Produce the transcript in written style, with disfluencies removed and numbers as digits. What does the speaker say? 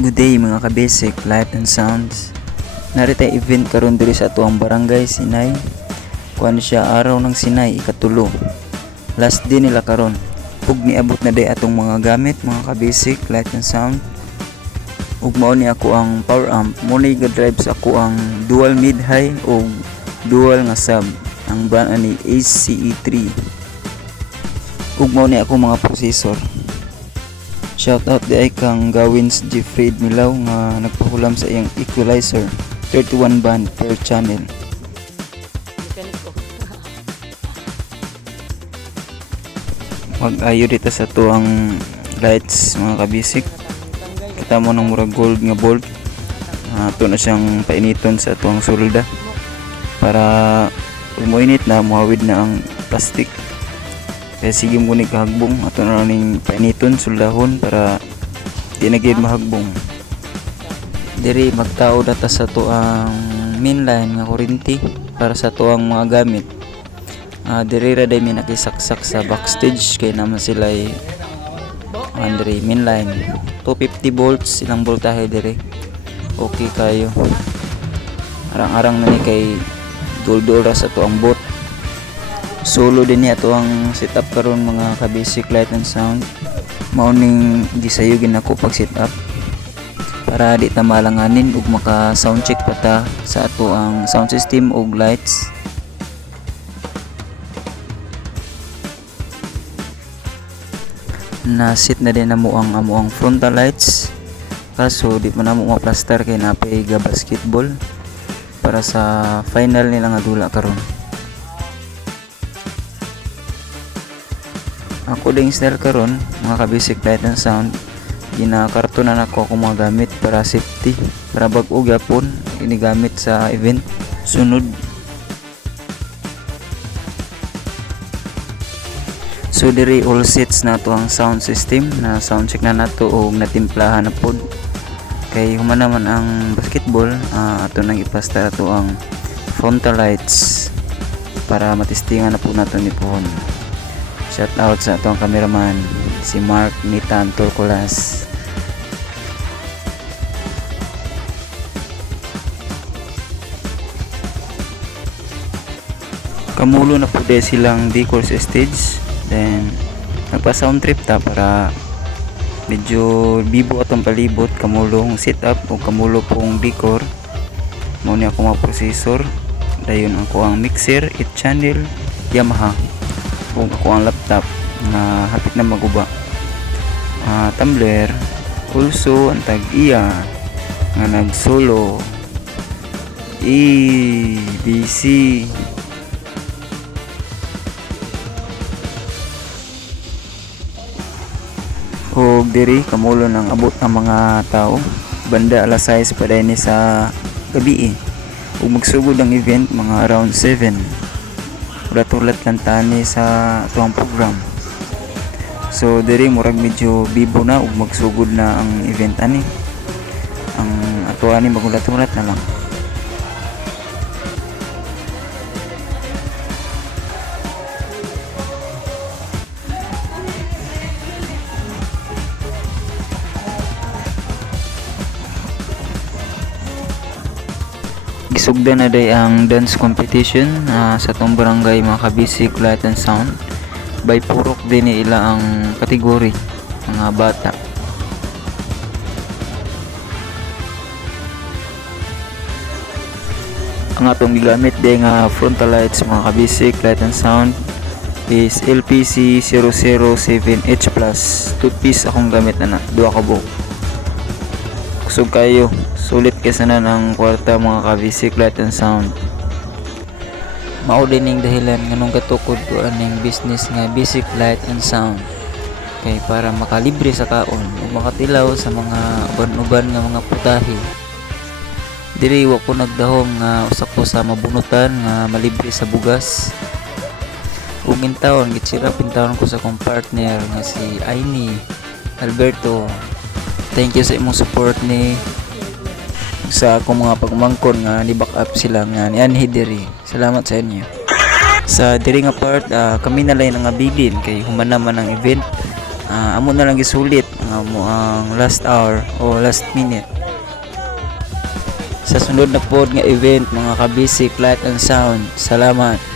Good day mga ka-basic, light and sounds. Narita event karon diri sa atuang barangay Sinay. Kuan siya araw ng Sinay ikatulo. Last day nila karon. Ug niabot na day atong mga gamit mga ka-basic, light and sound. Ug mao ni ako ang power amp. Mo ni ga-drive sa ako ang dual mid high o dual nga sub. Ang brand ani ACE3. Ug mao ni ako mga processor. Shoutout di ay kang Gawins Jeffrey Milaw nga nagpahulam sa iyang equalizer 31 band per channel. Mag-ayo dito sa tuang lights mga kabisik. Kita mo ng murag gold nga bolt. Ito na siyang painiton sa tuang sulda para umuinit na muhawid na ang plastic. Kaya sige mo ni kahagbong ato na ning painiton suldahon para di na gyud mahagbong. Diri magtao data sa to ang main line nga kuryente para sa to ang mga gamit. Diri ra day mi nakisaksak sa backstage kay naman sila ay Andre main line 250 volts ilang voltahe diri. Okay kayo. Arang-arang na ni kay dul-dul ra sa to ang bot. Solo din niya to ang setup karon mga ka-basic light and sound. Mauning gisayugin ako pag setup para di ta malanganin ug maka sound check pa ta sa ato ang sound system ug lights. Na-set na din namo ang amuang frontal lights. Kaso di pa namo ma-plaster kay napay ga basketball para sa final nila nga dula karon. Ako ding install karon mga ka-basic light and sound. Ginakartonan ako akong mga gamit para safety para bag-o gyapon ginigamit sa event sunod. So diri all sets na to ang sound system na sound check na nato og natimplahan na pod. Kay human naman ang basketball ato nang ipasta to ang frontal lights para matistingan na po nato ni pohon. Shout out sa atong cameraman si Mark Nitan Turcolas. Kamulo na po dahil silang decor sa stage. Then nagpa sound trip ta para medyo bibo atong palibot. Kamulong setup o kamulo pong decor. Mao ni ako mga processor. Dayon ako ang mixer 8 channel Yamaha. Kung ako ang laptop na hapit na maguba. Tumbler also ang tag-iya nga nag solo ABC o diri kamulo ng abot ang mga tao banda alas 6 pa din sa gabi ug magsugod ang event mga around 7. Ulat-ulat lang tani sa tuang program. So diri murag medyo bibo na ug magsugod na ang event ani. Ang ato ani magulat-ulat na lang. Gisugdan na day ang dance competition sa tong barangay mga ka-basic light and sound. By purok din ila ang kategory mga bata. Ang atong gigamit day nga frontal lights mga ka-basic light and sound is LPC 007H plus 2 piece akong gamit na duha ka buok. Kusog kayo sulit kesanan ang kwarta mga ka-basic light and sound. Mao din ning dahilan nganong katukod ko aning business nga basic light and sound kay para makalibre sa kaon ug makatilaw sa mga uban-uban nga mga putahe. Diri wa ko nagdahom nga usa ko sa mabunutan nga malibre sa bugas. Ug intawon gitsira pintawon ko sa akong partner nga si Aini Alberto. Thank you sa imong support ni sa akong mga pagmangkon nga ni-back up sila nga ni Anhi diri. Salamat sa inyo. Sa diri nga part kami na lang nga bilin kay human naman ang event amo na lang gisulit amo ang last hour o last minute sa sunod na pod nga event mga kabisik light and sound. Salamat.